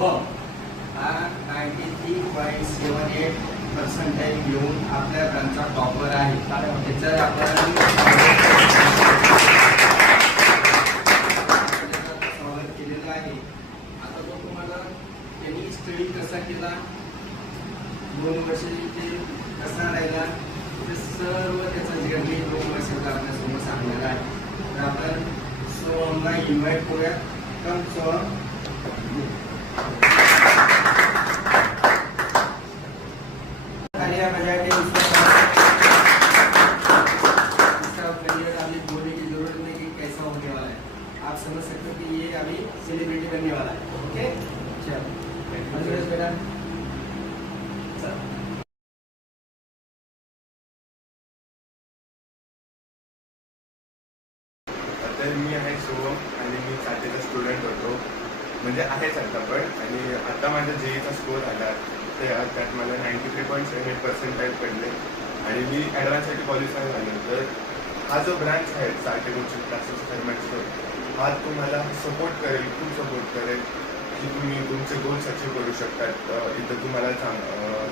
सोहम हा 93.78% घेऊन आपल्या ब्रांचचा टॉपर आहे. त्याचं आपण स्वागत केलेलं आहे. आता तो तुम्हाला त्यांनी स्टडी कसा केला, 2 वर्ष ते कसा राहिला, ते सर्व त्याचं जर्नी 2 वर्षाचा आपल्यासमोर सांगणार आहे. तर आपण सोहमला इन्व्हाइट करूया. कम सोहम. आप समझ सकते हो कि ये अभी सेलिब्रिटी बनने वाला है. ओके, चलो बेटा. तर मी आहे सोहम आणि मी साठेचा स्टुडंट होतो, म्हणजे आहेच आता पण. आणि आता माझा जेईचा स्कोर आला, ते त्यात मला 93.78% पडले आणि मी ॲडव्हान्ससाठी क्वालिफाय झालो. तर हा जो ब्रांच आहे साठे कोचिंग क्लासेस फॉर्मॅट्सचा, हा तुम्हाला सपोर्ट करेल, खूप सपोर्ट करेल की तुम्ही तुमचे गोल्स अचीव करू शकतात. इथं तुम्हाला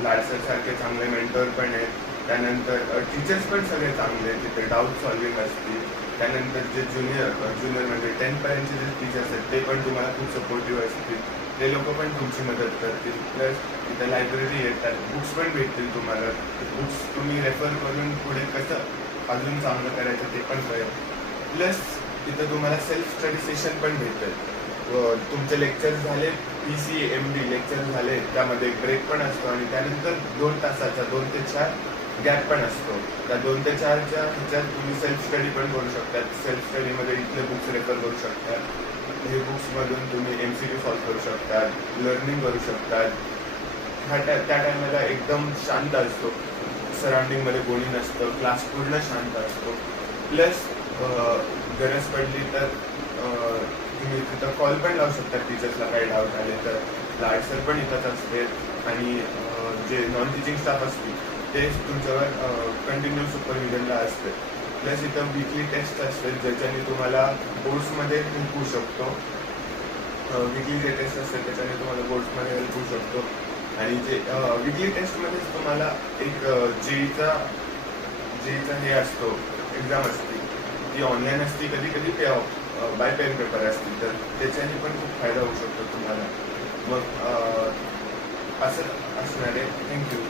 लाडसरसारखे चांगले मेंटर पण आहेत. त्यानंतर टीचर्स पण सगळे चांगले आहेत, तिथे डाऊट सॉल्विंग असतील. त्यानंतर जे ज्युनियर म्हणजे 10th पर्यंतचे जे टीचर्स आहेत ते पण तुम्हाला खूप सपोर्टिव्ह असतील, ते लोक पण तुमची मदत करतील. प्लस इथं लायब्ररी येतात, बुक्स पण भेटतील तुम्हाला. बुक्स तुम्ही रेफर करून पुढे कसं अजून चांगलं करायचं ते पण कळेल. प्लस इथं तुम्हाला सेल्फ स्टडी सेशन पण भेटेल. तुमचे लेक्चर झाले, PCMB लेक्चर झाले, त्यामध्ये ब्रेक पण असतो आणि त्यानंतर 2 तासाचा 2 ते 4 गॅप पण असतो. त्या 2 ते 4च्या ह्याच्यात तुम्ही सेल्फ स्टडी पण करू शकतात. सेल्फ स्टडीमध्ये इथले बुक्स रेफर करू शकतात. हे बुक्समधून तुम्ही MCQ सॉल्व करू शकतात, लर्निंग करू शकतात. त्या टायमाला एकदम शांत असतो, सराउंडिंगमध्ये कोणी नसतं, क्लास पूर्ण शांत असतो. प्लस गरज पडली तर तुम्ही तिथं कॉल पण लावू शकता टीचर्सला, काही डाऊट आले तर. लाड सर पण इथंच असते आणि जे नॉन टीचिंग स्टाफ असतील ते तुमच्यावर कंटिन्यू सुपरविजनला असते. प्लस इथं वीकली टेस्ट असते, ज्याच्याने तुम्हाला बोर्ड्समध्ये हेल्प होऊ शकतो. वीकली जे टेस्ट असते त्याच्याने तुम्हाला बोर्ड्समध्ये हेल्प होऊ शकतो. आणि जे वीकली टेस्टमध्येच तुम्हाला एक जेईचा हे असतो, एक्झाम असते, ती ऑनलाईन असते, कधी कधी बाय पेन पेपर असतील, तर त्याच्याने पण खूप फायदा होऊ शकतो तुम्हाला. मग असं असणार आहे. थँक्यू.